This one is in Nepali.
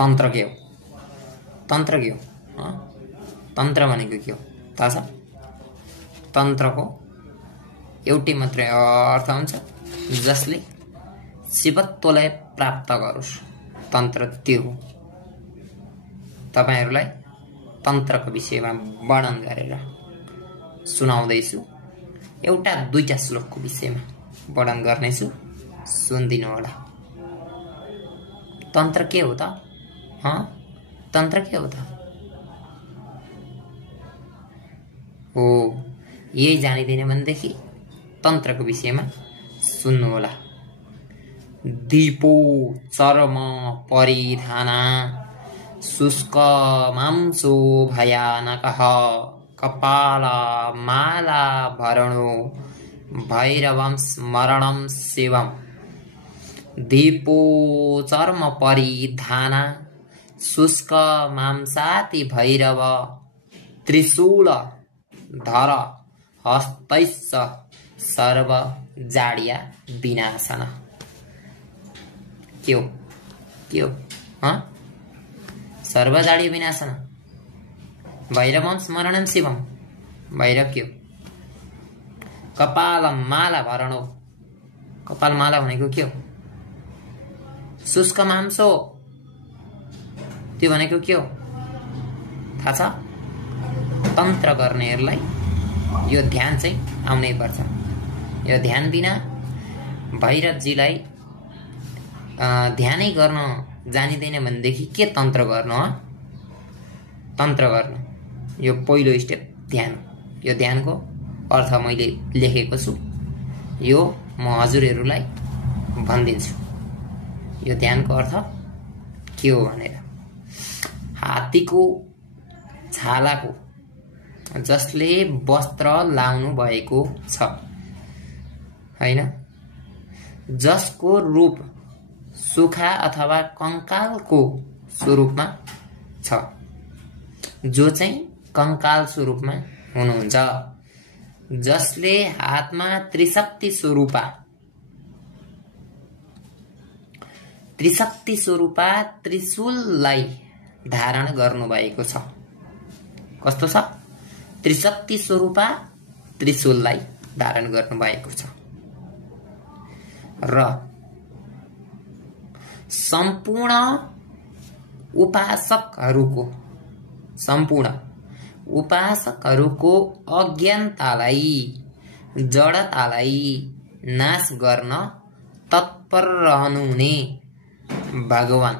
तन्त्र के हो? तन्त्र के हो? तन्त्र भनेको के हो थाहा छ? तन्त्रको एउटै मात्रै अर्थ हुन्छ जसले शिवत्वलाई प्राप्त गरोस्, तन्त्र त्यो हो। तपाईहरुलाई तन्त्रको विषयमा वर्णन गरेर सुनाउँदैछु। एउटा दुईटा श्लोकको विषयमा वर्णन गर्नेछु, सुनिदिनु होला। तन्त्र के हो त? तन्त्र के हो त? हो, यही जानिदैन भनेदेखि तन्त्रको विषयमा सुन्नु होला। दीपो चर्म परिधाना शुष्क मांसो भयानकः कपाल माला भरणो भैरवं स्मरणं शिवम्। दीपो चर्म परिधाना शुष्क मांसाति भैरव त्रिशूल धर हस्तैश्च सर्व जाड्या विनाशन। के हो? के हो? सर्व जाड्या विनाशन। भैरवं स्मरणं शिवम। भैरव के हो? कपाल माला भरणो। कपाल माला भनेको के हो? शुष्क मांसो। त्यो भनेको के हो थाहा छ? तन्त्र गर्नेहरूलाई यो ध्यान चाहिँ आउनै पर्छ। यो ध्यान बिना भैरवजीलाई ध्यानै गर्न जानिदैन भनेदेखि के तन्त्र गर्नु? तन्त्र गर्नु यो पहिलो स्टेप ध्यान। यो ध्यानको अर्थ मैले लेखेको छु, यो म हजुरहरूलाई भनिदिन्छु। यो ध्यानको अर्थ के हो भनेर। हात्तीको छालाको जसले वस्त्र लाउनु भएको छ हैन, जसको रूप सुखा अथवा कंकालको स्वरूपमा छ, जो चाहिँ कंकाल स्वरूपमा हुनुहुन्छ, जसले हातमा त्रिशक्ति स्वरूपा त्रिशूललाई धारण गर्नु भएको छ। कस्तो छ? त्रिशक्ति स्वरूपा त्रिशूललाई धारण गर्नु भएको छ र सम्पूर्ण उपासकहरूको अज्ञानतालाई जडतालाई नाश गर्न तत्पर रहनुहुने भगवान